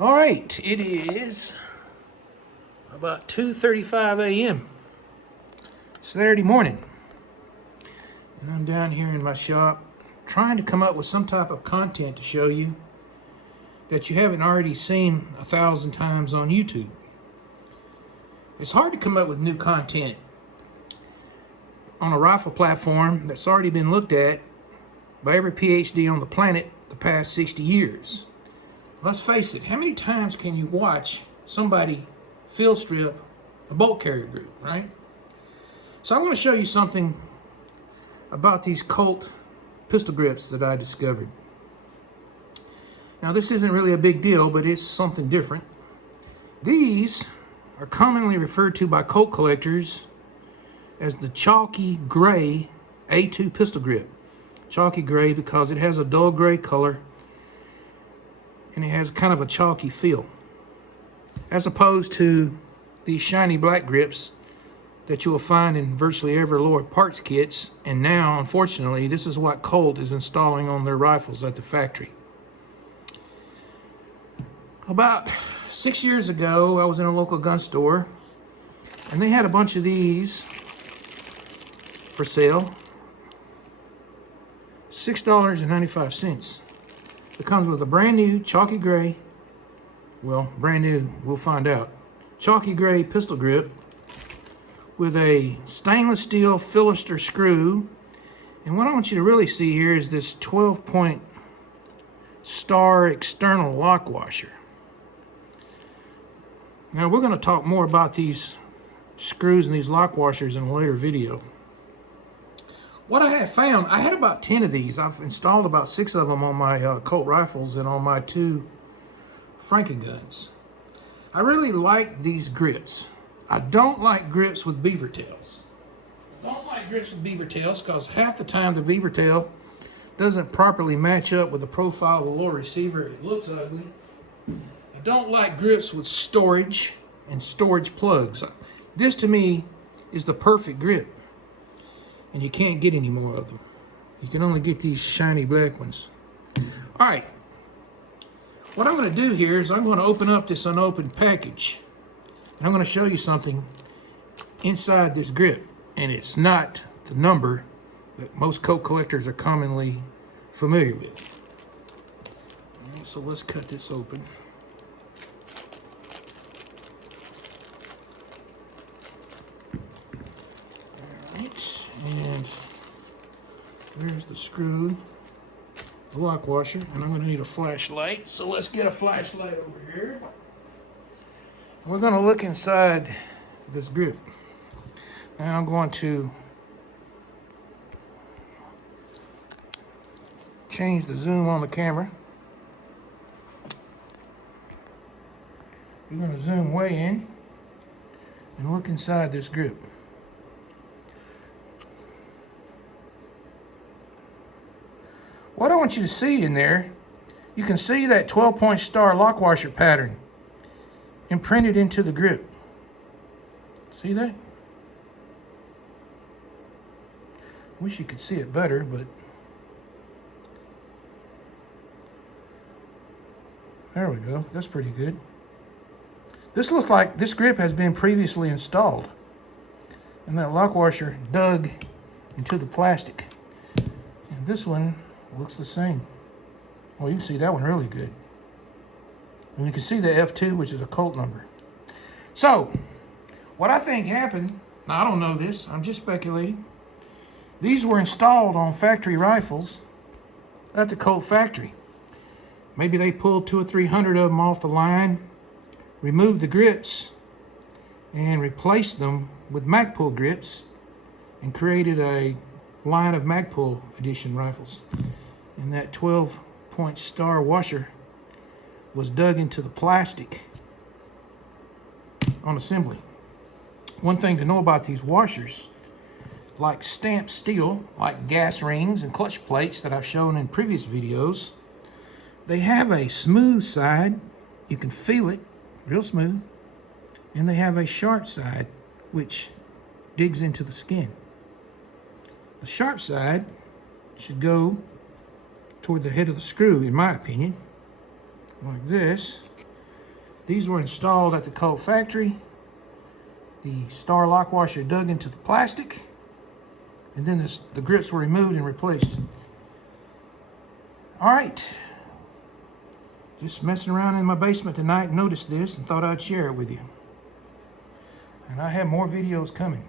All right, it is about 2:35 a.m. Saturday morning, and I'm down here in my shop trying to come up with some type of content to show you that you haven't already seen 1,000 times on YouTube. It's hard to come up with new content on a rifle platform that's already been looked at by every PhD on the planet the past 60 years. Let's face it, how many times can you watch somebody field strip a bolt carrier group, right? So I'm going to show you something about these Colt pistol grips that I discovered. Now this isn't really a big deal, but it's something different. These are commonly referred to by Colt collectors as the Chalky Gray A2 pistol grip. Chalky gray because it has a dull gray color and it has kind of a chalky feel, as opposed to these shiny black grips that you will find in virtually every lower parts kits. And now, unfortunately, this is what Colt is installing on their rifles at the factory. About 6 years ago, I was in a local gun store and they had a bunch of these for sale. $6.95. It comes with a brand new chalky gray, well, brand new, we'll find out, chalky gray pistol grip with a stainless steel Philister screw. And what I want you to really see here is this 12-point star external lock washer. Now we're going to talk more about these screws and these lock washers in a later video. What I had found, I had about 10 of these. I've installed about 6 of them on my Colt rifles and on my 2 Franken guns. I really like these grips. I don't like grips with beaver tails. I don't like grips with beaver tails because half the time the beaver tail doesn't properly match up with the profile of the lower receiver. It looks ugly. I don't like grips with storage and storage plugs. This to me is the perfect grip. And you can't get any more of them. You can only get these shiny black ones. All right. What I'm going to do here is I'm going to open up this unopened package. And I'm going to show you something inside this grip. And it's not the number that most Colt collectors are commonly familiar with. All right, so let's cut this open. And there's the screw, the lock washer, and I'm going to need a flashlight. So let's get a flashlight over here. We're going to look inside this grip. Now I'm going to change the zoom on the camera. We're going to zoom way in and look inside this grip. What I want you to see in there, you can see that 12-point star lock washer pattern imprinted into the grip. See that? Wish you could see it better, but there we go. That's pretty good. This looks like this grip has been previously installed, and that lock washer dug into the plastic. And this one looks the same. Well, you can see that one really good. And you can see the F2, which is a Colt number. So, what I think happened, now I don't know this, I'm just speculating. These were installed on factory rifles at the Colt factory. Maybe they pulled 200 or 300 of them off the line, removed the grips, and replaced them with Magpul grips, and created a line of Magpul edition rifles. And that 12-point star washer was dug into the plastic on assembly. One thing to know about these washers, like stamped steel, like gas rings and clutch plates that I've shown in previous videos, they have a smooth side, you can feel it, real smooth, and they have a sharp side which digs into the skin. The sharp side should go toward the head of the screw, in my opinion, like this. These were installed at the Colt factory. The star lock washer dug into the plastic, and then the grips were removed and replaced. All right. Just messing around in my basement tonight, noticed this and thought I'd share it with you. And I have more videos coming.